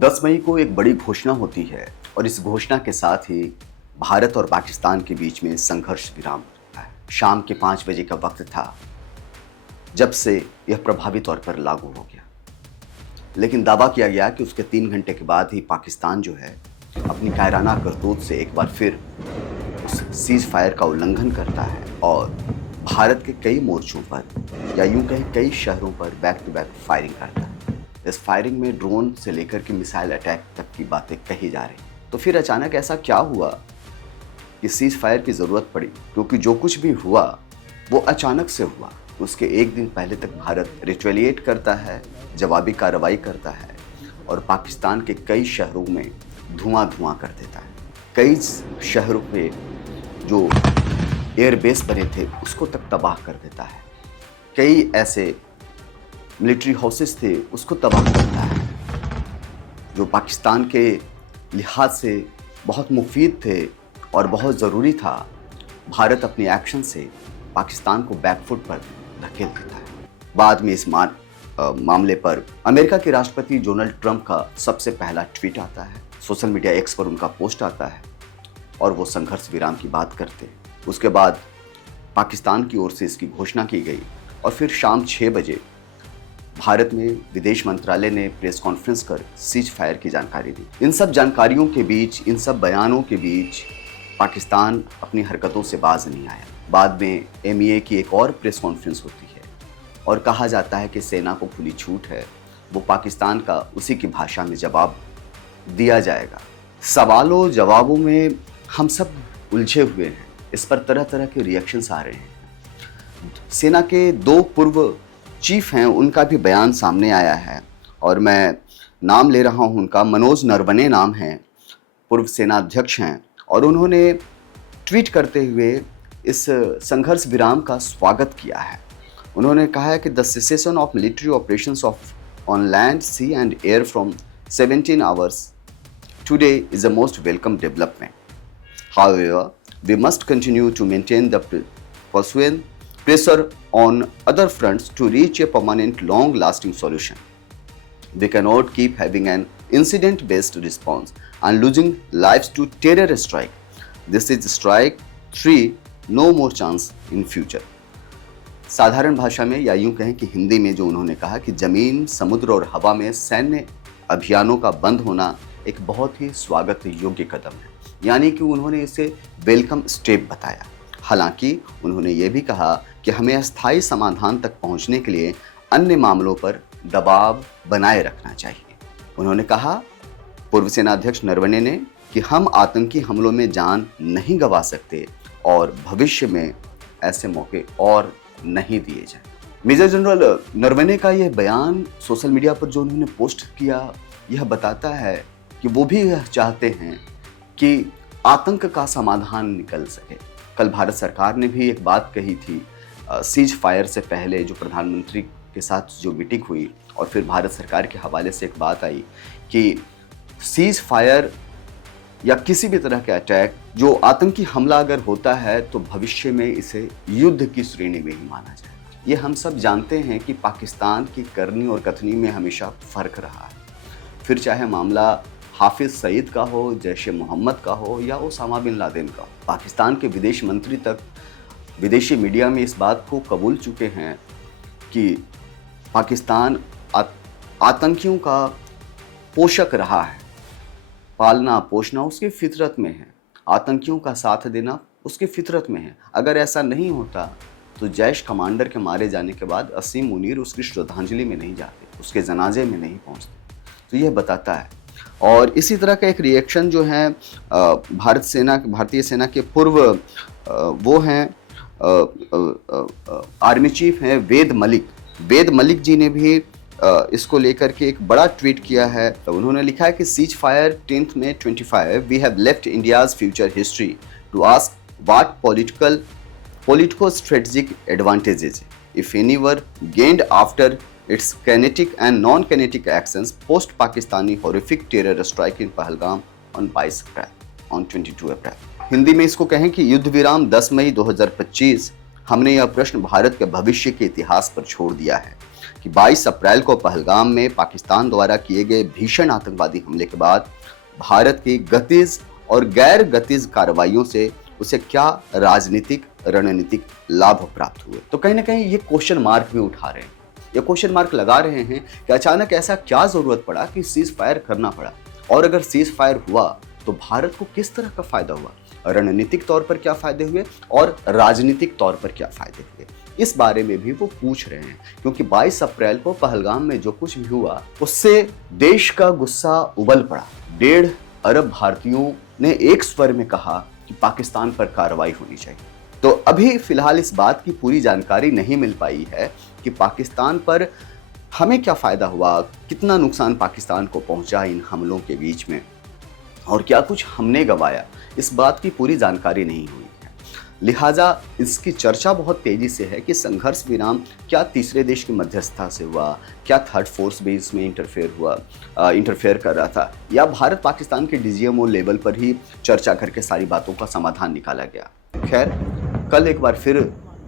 10 मई को एक बड़ी घोषणा होती है और इस घोषणा के साथ ही भारत और पाकिस्तान के बीच में संघर्ष विराम होता है। शाम के 5 बजे का वक्त था जब से यह प्रभावी तौर पर लागू हो गया, लेकिन दावा किया गया कि उसके 3 घंटे के बाद ही पाकिस्तान जो है अपनी कायराना करतूत से एक बार फिर उस सीज फायर का उल्लंघन करता है और भारत के कई मोर्चों पर या यूं कहीं कई शहरों पर बैक टू बैक फायरिंग करता है। इस फायरिंग में ड्रोन से लेकर के मिसाइल अटैक तक की बातें कही जा रही। तो फिर अचानक ऐसा क्या हुआ कि सीज फायर की ज़रूरत पड़ी, क्योंकि जो कुछ भी हुआ वो अचानक से हुआ। उसके एक दिन पहले तक भारत रिटेलिएट करता है, जवाबी कार्रवाई करता है और पाकिस्तान के कई शहरों में धुआं धुआं कर देता है। कई शहरों पे जो एयरबेस बने थे उसको तक तबाह कर देता है। कई ऐसे मिलिट्री हाउसेस थे उसको तबाह करता है जो पाकिस्तान के लिहाज से बहुत मुफीद थे और बहुत ज़रूरी था। भारत अपने एक्शन से पाकिस्तान को बैकफुट पर धकेल देता है। बाद में इस मामले पर अमेरिका के राष्ट्रपति डोनाल्ड ट्रंप का सबसे पहला ट्वीट आता है, सोशल मीडिया एक्स पर उनका पोस्ट आता है और वो संघर्ष विराम की बात करते हैं। उसके बाद पाकिस्तान की ओर से इसकी घोषणा की गई और फिर शाम 6 बजे भारत में विदेश मंत्रालय ने प्रेस कॉन्फ्रेंस कर सीज फायर की जानकारी दी। इन सब जानकारियों के बीच, इन सब बयानों के बीच पाकिस्तान अपनी हरकतों से बाज नहीं आया। बाद में MEA की एक और प्रेस कॉन्फ्रेंस होती है और कहा जाता है कि सेना को खुली छूट है, वो पाकिस्तान का उसी की भाषा में जवाब दिया जाएगा। सवालों जवाबों में हम सब उलझे हुए हैं। इस पर तरह तरह के रिएक्शंस आ रहे हैं। सेना के 2 पूर्व चीफ हैं, उनका भी बयान सामने आया है और मैं नाम ले रहा हूं उनका। मनोज नरवणे नाम है, पूर्व सेना अध्यक्ष हैं और उन्होंने ट्वीट करते हुए इस संघर्ष विराम का स्वागत किया है। उन्होंने कहा है कि the cessation of military operations of on land, sea and air from 17 hours today is a most welcome development. However, we must continue to maintain the pressure on other fronts to reach a permanent, long-lasting solution. We cannot keep having an incident-based response and losing lives to terror strike. This is strike 3, no more chance in future. साधारण भाषा में या यूं कहें कि हिंदी में जो उन्होंने कहा कि जमीन, समुद्र और हवा में सैन्य अभियानों का बंद होना एक बहुत ही स्वागत योग्य कदम है, यानी कि उन्होंने इसे वेलकम स्टेप बताया। हालांकि उन्होंने ये भी कहा कि हमें अस्थायी समाधान तक पहुंचने के लिए अन्य मामलों पर दबाव बनाए रखना चाहिए। उन्होंने कहा, पूर्व सेनाध्यक्ष नरवणे ने, कि हम आतंकी हमलों में जान नहीं गंवा सकते और भविष्य में ऐसे मौके और नहीं दिए जाएं। मेजर जनरल नरवणे का यह बयान सोशल मीडिया पर जो उन्होंने पोस्ट किया, यह बताता है कि वो भी यह चाहते हैं कि आतंक का समाधान निकल सके। कल भारत सरकार ने भी एक बात कही थी सीज फायर से पहले, जो प्रधानमंत्री के साथ जो मीटिंग हुई और फिर भारत सरकार के हवाले से एक बात आई कि सीज फायर या किसी भी तरह के अटैक, जो आतंकी हमला अगर होता है तो भविष्य में इसे युद्ध की श्रेणी में ही माना जाएगा। ये हम सब जानते हैं कि पाकिस्तान की करनी और कथनी में हमेशा फ़र्क रहा है। फिर चाहे मामला हाफिज सईद का हो, जैश-ए मोहम्मद का हो या ओसामा बिन लादेन का हो, पाकिस्तान के विदेश मंत्री तक विदेशी मीडिया में इस बात को कबूल चुके हैं कि पाकिस्तान आतंकियों का पोषक रहा है। पालना पोषना उसकी फितरत में है, आतंकियों का साथ देना उसकी फितरत में है। अगर ऐसा नहीं होता तो जैश कमांडर के मारे जाने के बाद असीम मुनीर उसकी श्रद्धांजलि में नहीं जाते, उसके जनाजे में नहीं पहुंचते। तो यह बताता है। और इसी तरह का एक रिएक्शन जो है भारतीय सेना के पूर्व वो हैं आर्मी चीफ हैं वेद मलिक जी ने भी इसको लेकर के एक बड़ा ट्वीट किया है। तो उन्होंने लिखा है कि cease fire 10th May 25, we have left India's future history to ask what political strategic advantages, if any, were gained after its kinetic and non-kinetic actions post-Pakistani horrific terror strike in Pahalgam on 22 अप्रैल। हिंदी में इसको कहें कि युद्ध विराम 10 मई 2025, हमने यह प्रश्न भारत के भविष्य के इतिहास पर छोड़ दिया है कि 22 अप्रैल को पहलगाम में पाकिस्तान द्वारा किए गए भीषण आतंकवादी हमले के बाद भारत की गतिज और गैर गतिज कार्रवाइयों से उसे क्या राजनीतिक रणनीतिक लाभ प्राप्त हुए। तो कहीं ना कहीं ये क्वेश्चन मार्क भी उठा रहे हैं, ये क्वेश्चन मार्क लगा रहे हैं कि अचानक ऐसा क्या जरूरत पड़ा कि सीज फायर करना पड़ा, और अगर सीज फायर हुआ तो भारत को किस तरह का फायदा हुआ, रणनीतिक तौर पर क्या फायदे हुए और राजनीतिक तौर पर क्या फायदे हुए। इस बारे में भी वो पूछ रहे हैं, क्योंकि 22 अप्रैल को पहलगाम में जो कुछ भी हुआ उससे देश का गुस्सा उबल पड़ा। 1.5 अरब भारतीयों ने एक स्वर में कहा कि पाकिस्तान पर कार्रवाई होनी चाहिए। तो अभी फिलहाल इस बात की पूरी जानकारी नहीं मिल पाई है कि पाकिस्तान पर हमें क्या फायदा हुआ, कितना नुकसान पाकिस्तान को पहुंचा इन हमलों के बीच में, और क्या कुछ हमने गंवाया, इस बात की पूरी जानकारी नहीं हुई है। लिहाजा इसकी चर्चा बहुत तेजी से है कि संघर्ष विराम क्या तीसरे देश की मध्यस्थता से हुआ, क्या थर्ड फोर्स भी इसमें इंटरफेयर कर रहा था, या भारत पाकिस्तान के डीजीएमओ लेवल पर ही चर्चा करके सारी बातों का समाधान निकाला गया। खैर, कल एक बार फिर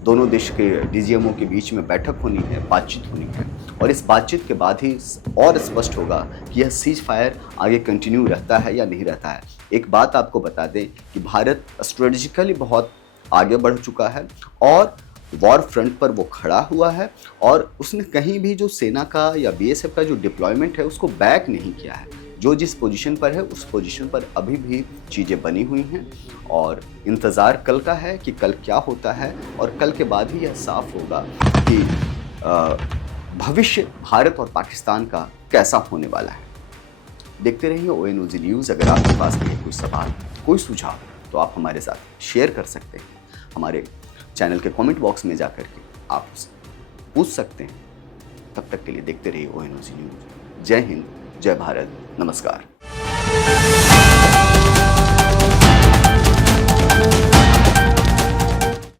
दोनों देश के डीजीएमओ के बीच में बैठक होनी है, बातचीत होनी है, और इस बातचीत के बाद ही और स्पष्ट होगा कि यह सीज फायर आगे कंटिन्यू रहता है या नहीं रहता है। एक बात आपको बता दें कि भारत स्ट्रेटेजिकली बहुत आगे बढ़ चुका है और वॉर फ्रंट पर वो खड़ा हुआ है, और उसने कहीं भी जो सेना का या बीएसएफ का जो डिप्लॉयमेंट है उसको बैक नहीं किया है। जो जिस पोजीशन पर है उस पोजीशन पर अभी भी चीज़ें बनी हुई हैं, और इंतज़ार कल का है कि कल क्या होता है, और कल के बाद ही यह साफ होगा कि भविष्य भारत और पाकिस्तान का कैसा होने वाला है। देखते रहिए ONOG न्यूज़। अगर आपके पास कोई सवाल, कोई सुझाव तो आप हमारे साथ शेयर कर सकते हैं। हमारे चैनल के कमेंट बॉक्स में जाकर के आप उससे पूछ सकते हैं। तब तक के लिए देखते रहिए ONOG न्यूज़। जय हिंद, जय भारत, नमस्कार।